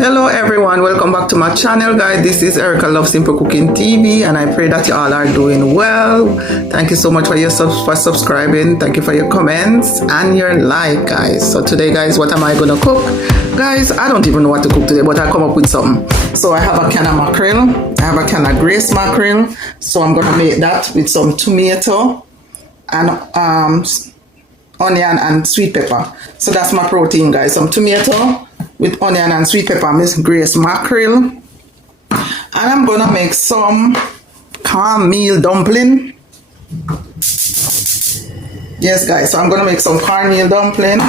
Hello everyone, welcome back to my channel guys. This is Erica Love Simple Cooking TV and I pray that you all are doing well. Thank you so much for subscribing. Thank you for your comments and your like guys. So today guys, what am I gonna cook? Guys, I don't even know what to cook today, but I come up with something. So I have a can of mackerel, I have a can of grace mackerel. So I'm gonna make that with some tomato and onion and sweet pepper. So that's my protein guys. Some tomato with onion and sweet pepper, Miss Grace mackerel. And I'm gonna make some cornmeal dumpling. Yes guys, so I'm gonna make some cornmeal dumpling.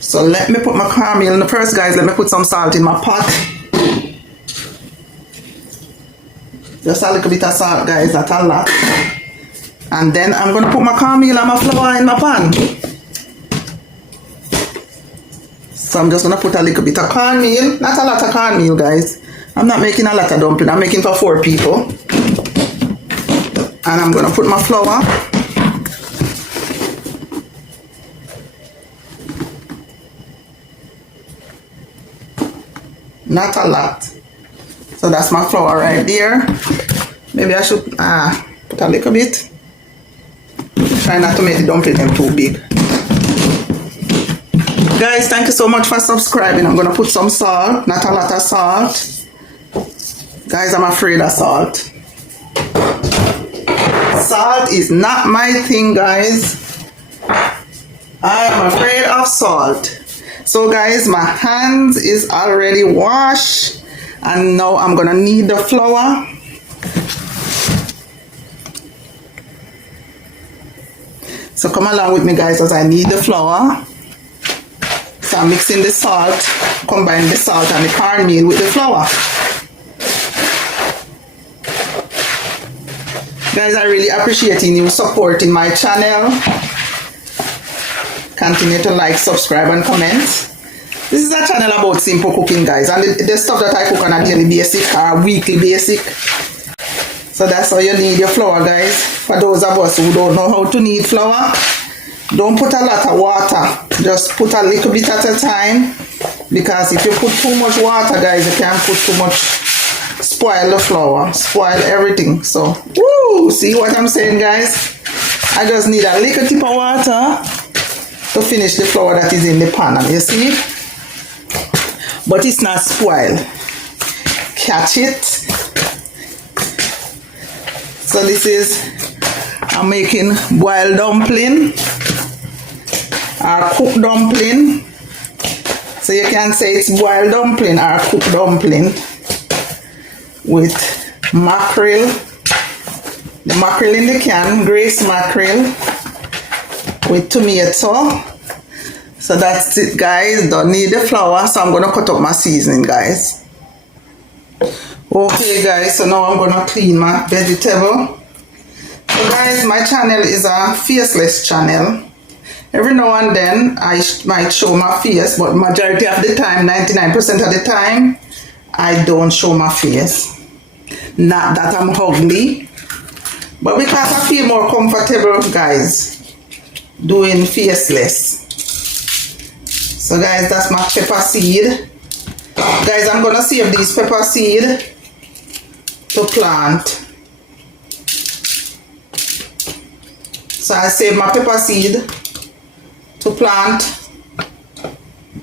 So let me put my cornmeal in the first guys, let me put some salt in my pot. Just a little bit of salt guys, not a lot. And then I'm gonna put my cornmeal and my flour in my pan. So I'm just gonna put a little bit of cornmeal, not a lot of cornmeal guys. I'm not making a lot of dumpling, I'm making for 4 people. And I'm gonna put my flour. Not a lot. So that's my flour right there. Maybe I should put a little bit. Try not to make the dumpling them too big. Guys, thank you so much for subscribing. I'm gonna put some salt, not a lot of salt. Guys, I'm afraid of salt. Salt is not my thing, guys. I am afraid of salt. So guys, my hands is already washed. And now I'm gonna knead the flour. So come along with me guys as I knead the flour. So I'm mixing the salt, combine the salt and the cornmeal with the flour. Guys, I really appreciate you supporting my channel. Continue to like, subscribe and comment. This is a channel about simple cooking guys, and the stuff that I cook on a daily basic or weekly basic. So that's how you need your flour guys. For those of us who don't know how to knead flour, don't put a lot of water, just put a little bit at a time, because if you put too much water guys, you can put too much, spoil the flour, spoil everything. So woo, see what I'm saying guys? I just need a little tip of water to finish the flour that is in the pan, and you see, but it's not spoiled. Catch it. So this is, I'm making boiled dumpling or cooked dumpling. So you can say it's boiled dumpling or cooked dumpling with mackerel. The mackerel in the can, grace mackerel with tomato. So that's it guys, don't need the flour, so I'm gonna cut up my seasoning guys. Okay guys, so now I'm gonna clean my vegetable. So guys, my channel is a faceless channel. Every now and then I might show my face, but majority of the time, 99% of the time, I don't show my face. Not that I'm ugly, but because I feel more comfortable guys doing faceless. So guys, that's my pepper seed. Guys, I'm gonna save these pepper seed to plant. So I save my pepper seed to plant.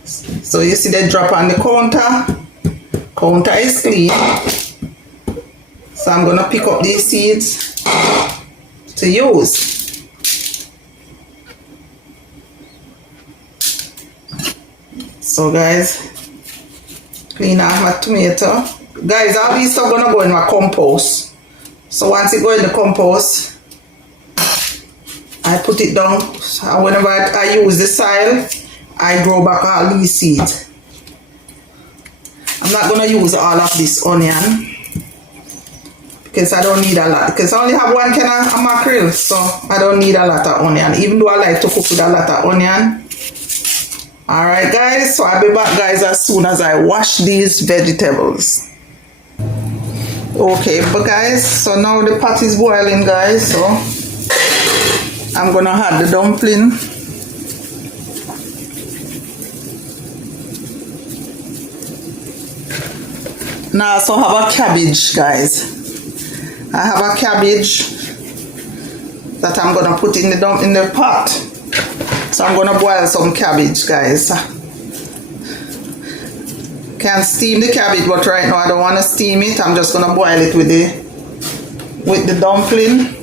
So you see they drop on the counter. Counter is clean. So I'm gonna pick up these seeds to use. So guys, clean off my tomato. Guys, all these stuff gonna go in my compost. So once it go in the compost, I put it down. So whenever I use the soil, I grow back all these seeds. I'm not gonna use all of this onion because I don't need a lot. Because I only have 1 can of mackerel, so I don't need a lot of onion. Even though I like to cook with a lot of onion. Alright guys, so I'll be back guys as soon as I wash these vegetables. Okay, but guys, so now the pot is boiling guys, so I'm gonna add the dumpling. So Now I also have a cabbage, guys. I have a cabbage that I'm gonna put in the pot. So I'm gonna boil some cabbage, guys. Can steam the cabbage, but right now I don't want to steam it. I'm just gonna boil it with the dumpling.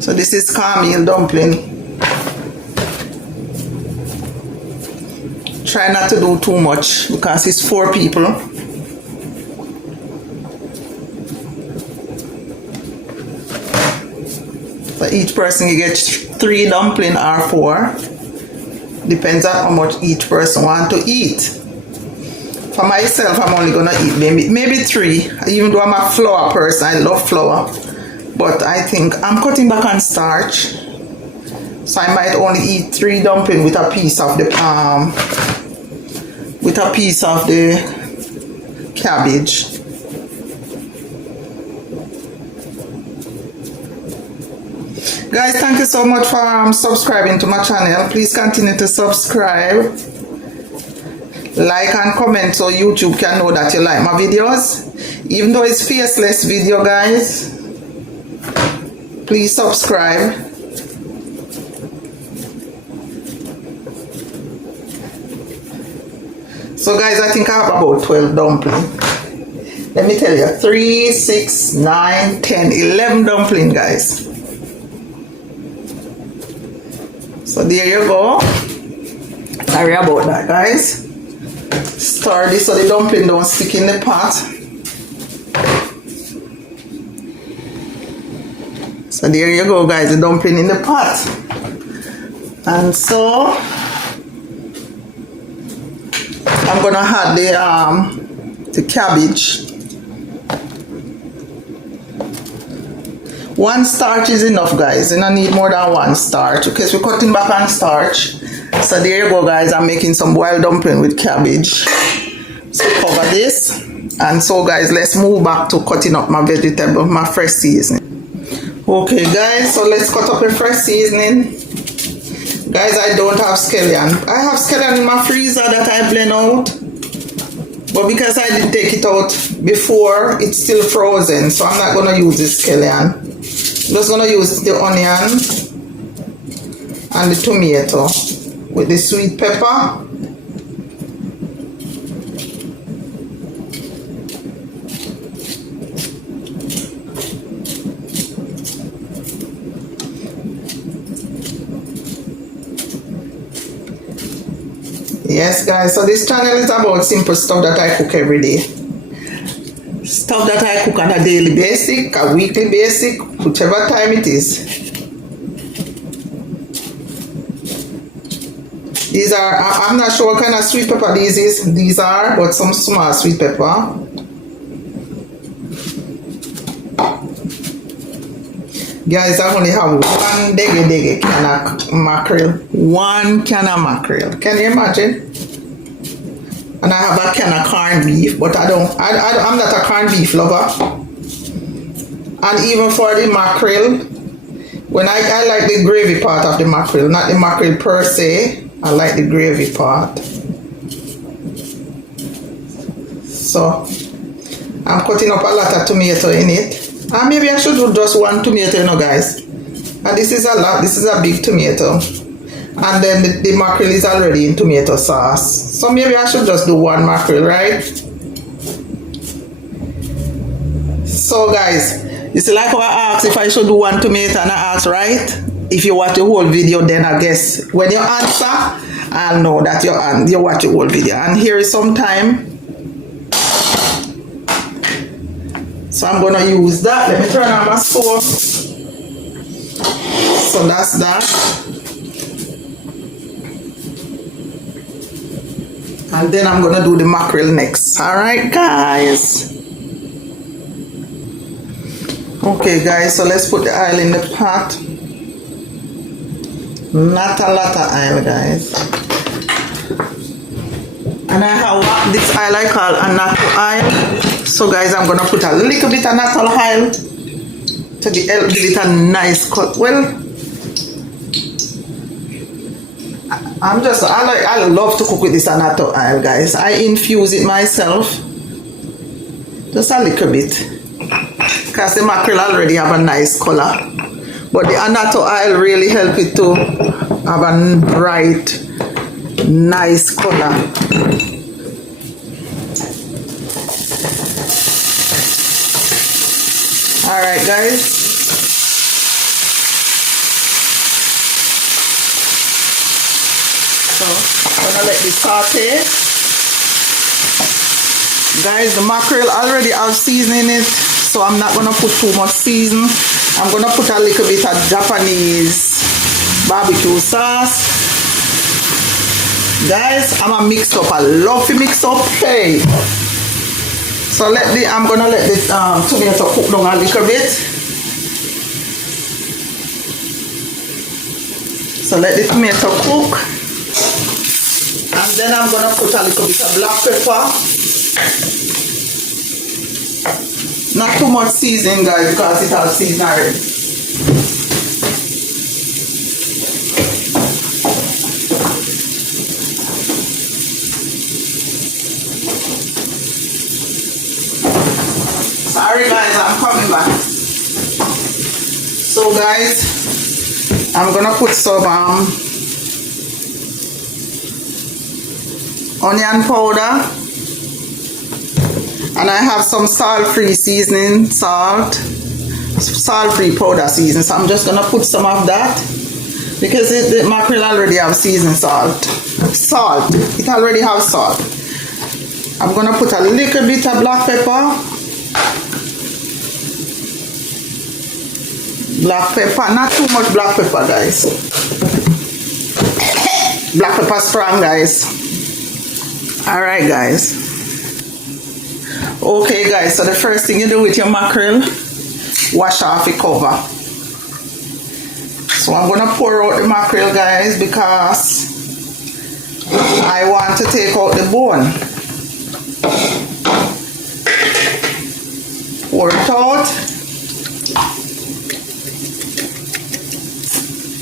So this is cornmeal dumpling. Try not to do too much because it's 4 people. So each person you get 3 dumpling or 4. Depends on how much each person want to eat. For myself, I'm only gonna eat maybe 3. Even though I'm a flour person, I love flour. But I think I'm cutting back on starch. So I might only eat 3 dumplings with a piece of the cabbage. Guys, thank you so much for subscribing to my channel. Please continue to subscribe, like and comment so YouTube can know that you like my videos. Even though it's faceless video, guys, please subscribe. So guys, I think I have about 12 dumplings. Let me tell you, 3, 6, 9, 10, 11 dumplings, guys. So there you go. Sorry about that, guys. Stir this so the dumpling don't stick in the pot. So there you go, guys, the dumpling in the pot. And so I'm gonna add the cabbage. 1 starch is enough, guys. You don't need more than 1 starch because we're cutting back on starch. So there you go, guys. I'm making some boiled dumpling with cabbage. So cover this. And so, guys, let's move back to cutting up my vegetable, my fresh seasoning. Okay, guys, so let's cut up the fresh seasoning. Guys, I don't have scallion. I have scallion in my freezer that I blend out. But because I didn't take it out before, it's still frozen. So I'm not going to use this scallion. I'm just going to use the onion and the tomato with the sweet pepper. Yes, guys, so this channel is about simple stuff that I cook every day. Stuff that I cook on a daily basis, a weekly basis, whichever time it is. These are, I'm not sure what kind of sweet pepper these are, but some small sweet pepper. Guys, I only have 1 dege can of mackerel. 1 can of mackerel. Can you imagine? And I have a can of corned beef, but I'm not a corned beef lover. And even for the mackerel, when I like the gravy part of the mackerel, not the mackerel per se. I like the gravy part. So I'm cutting up a lot of tomato in it. And maybe I should do just 1 tomato, you know, guys. And this is a lot. This is a big tomato. And then the mackerel is already in tomato sauce. So maybe I should just do 1 mackerel, right? So guys, it's like how I asked if I should do 1 tomato and I asked, right? If you watch the whole video, then I guess when you answer, I'll know that you watch the whole video. And here is some thyme. So I'm gonna use that. Let me turn on my stove. So that's that. And then I'm gonna do the mackerel next. Alright, guys. Okay, guys, so let's put the oil in the pot. Not a lot of oil, guys. And I have this oil I call a natto oil. So guys, I'm gonna put a little bit of natto oil to give it a nice cut. Well, I love to cook with this annatto oil, guys. I infuse it myself. Just a little bit. Because the mackerel already have a nice color. But the annatto oil really help it to have a bright, nice color. Alright, guys. So, I'm gonna let this saute. Guys, the mackerel already have seasoning in it, so I'm not gonna put too much season. I'm gonna put a little bit of Japanese barbecue sauce. Guys, I'm gonna mix up. I love to mix up. Hey. So I'm gonna let the tomato cook down a little bit. So let the tomato cook. And then I'm gonna put a little bit of black pepper. Not too much seasoning, guys, because it has seasoning already. Sorry, guys, I'm coming back. So, guys, I'm gonna put some onion powder, and I have some salt-free seasoning, salt-free powder seasoning. So I'm just gonna put some of that because the mackerel already have seasoned salt. It already has salt. I'm gonna put a little bit of black pepper. Not too much black pepper, guys. Black pepper strong, guys. Alright, guys. Okay, guys, so the first thing you do with your mackerel, wash off the cover. So I'm gonna pour out the mackerel, guys, because I want to take out the bone. Pour it out.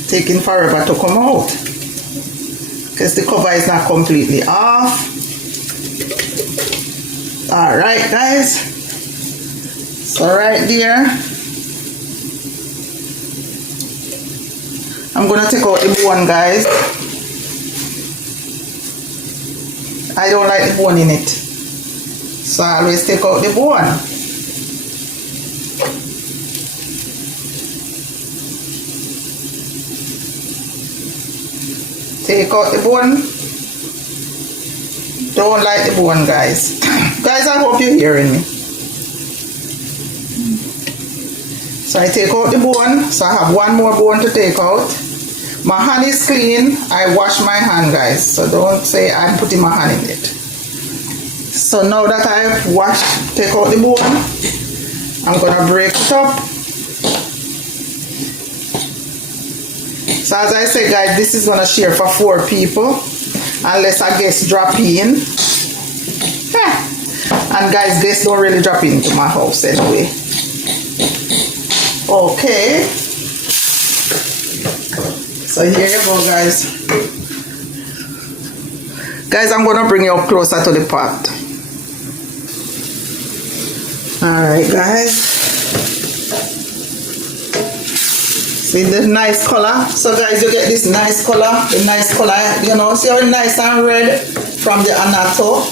Taking forever to come out because the cover is not completely off. Alright, guys, so right there I'm gonna take out the bone, guys. I don't like the bone in it, so I always take out the bone. Take out the bone. Don't like the bone, guys. Guys, I hope you're hearing me. So I take out the bone. So I have one more bone to take out. My hand is clean. I wash my hand, guys. So don't say I'm putting my hand in it. So now that I've washed, take out the bone, I'm gonna break it up. So as I said, guys, this is gonna share for 4 people. Unless a guest drop in. And guys, guests don't really drop into my house anyway. Okay. So here you go, guys. Guys, I'm gonna bring you up closer to the pot. Alright, guys. See the nice color. So guys, you get this nice color. The nice color, you know, see how nice and red from the annatto.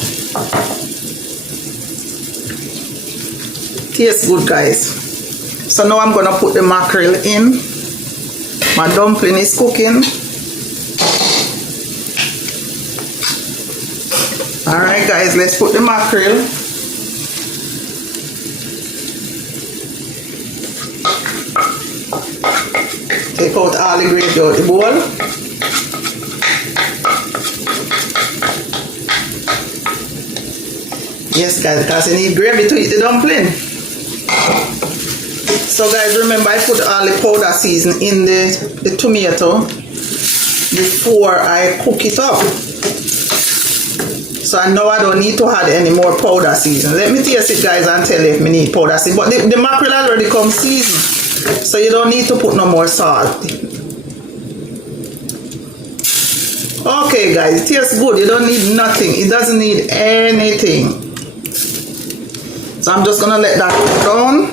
Tastes good, guys. So now I'm gonna put the mackerel in. My dumpling is cooking. Alright, guys, let's put the mackerel. Take out all the gravy out the bowl. Yes, guys, because you need gravy to eat the dumpling. So guys, remember I put all the powder season in the tomato before I cook it up. So I know I don't need to add any more powder season. Let me taste it, guys, and tell you if I need powder season. But the mackerel already comes seasoned, so you don't need to put no more salt. Okay guys, it tastes good. You don't need nothing. It doesn't need anything. So I'm just gonna let that cook down.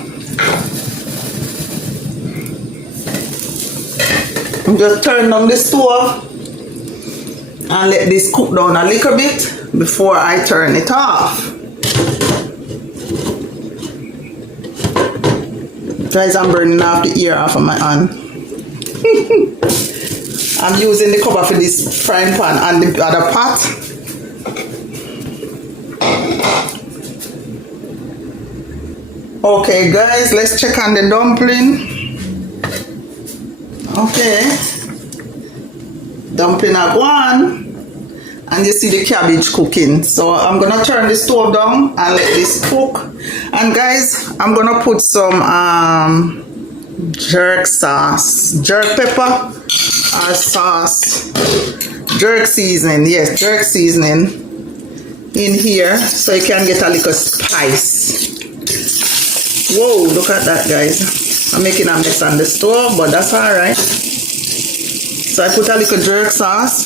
I'm just turn on the stove and let this cook down a little bit before I turn it off. Guys, I'm burning off the ear off of my hand. I'm using the cover for this frying pan and the other pot. Okay guys, let's check on the dumpling. Okay, dumpling at one, and you see the cabbage cooking. So I'm gonna turn the stove down and let this cook. And guys, I'm gonna put some jerk sauce, jerk pepper or sauce, jerk seasoning. Yes, jerk seasoning in here so you can get a little spice. Whoa, look at that guys. I'm making a mess on the stove, but that's alright. So I put a little jerk sauce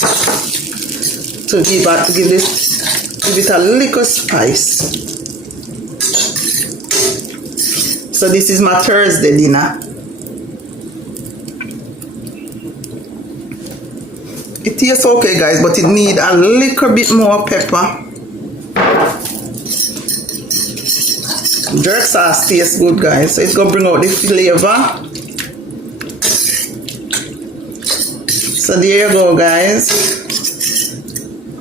to give it a little spice. So this is my Thursday dinner. It tastes okay guys, but it needs a little bit more pepper. Jerk sauce tastes good guys, so it's gonna bring out the flavor. So there you go guys,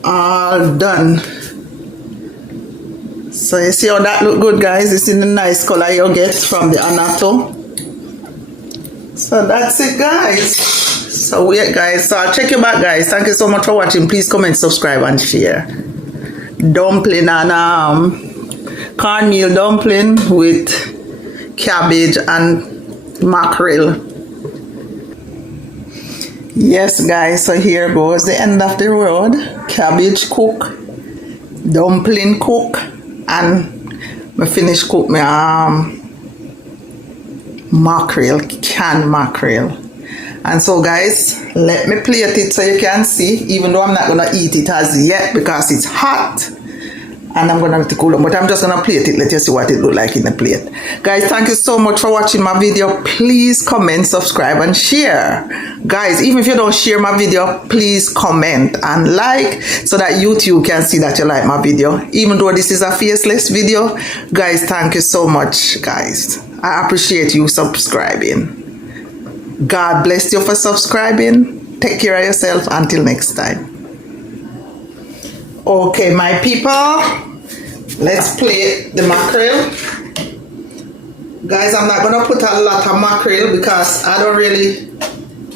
all done. So you see how that look good guys. This is the nice color you get from the annatto. So that's it guys. So wait guys, so I'll check you back guys. Thank you so much for watching. Please comment, subscribe and share. Dumpling and cornmeal dumpling with cabbage and mackerel. Yes guys, so here goes the end of the road. Cabbage cook, dumpling cook, and I finish cook my mackerel, canned mackerel. And so guys, let me plate it so you can see, even though I'm not gonna eat it as yet because it's hot. And I'm gonna have to cool them, but I'm just gonna plate it. Let you see what it look like in the plate. Guys, thank you so much for watching my video. Please comment, subscribe and share. Guys, even if you don't share my video, please comment and like so that YouTube can see that you like my video. Even though this is a faceless video, guys, thank you so much guys. I appreciate you subscribing. God bless you for subscribing. Take care of yourself until next time. Okay, my people, let's plate the mackerel. Guys, I'm not gonna put a lot of mackerel because I don't really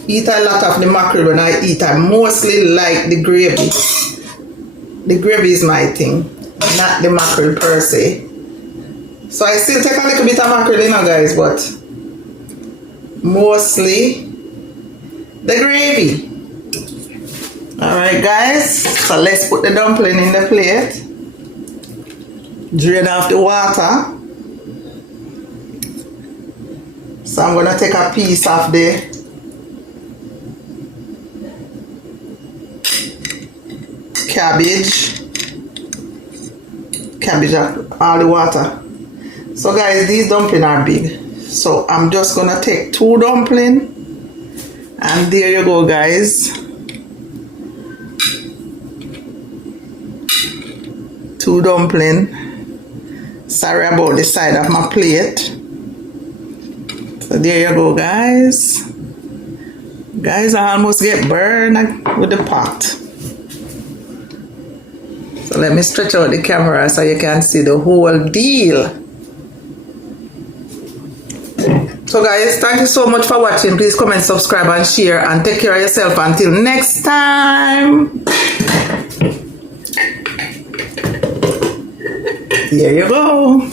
eat a lot of the mackerel when I eat. I mostly like the gravy. The gravy is my thing, not the mackerel per se. So I still take a little bit of mackerel, you know guys, but mostly the gravy. Alright guys, so let's put the dumpling in the plate. Drain off the water. So I'm going to take a piece of the cabbage all the water. So guys, these dumplings are big. So I'm just going to take 2 dumplings. And there you go guys. 2 dumplings. Sorry about the side of my plate. So there you go guys. Guys, I almost get burned with the pot. So let me stretch out the camera so you can see the whole deal. So guys, thank you so much for watching. Please comment, subscribe and share, and take care of yourself until next time. There you go.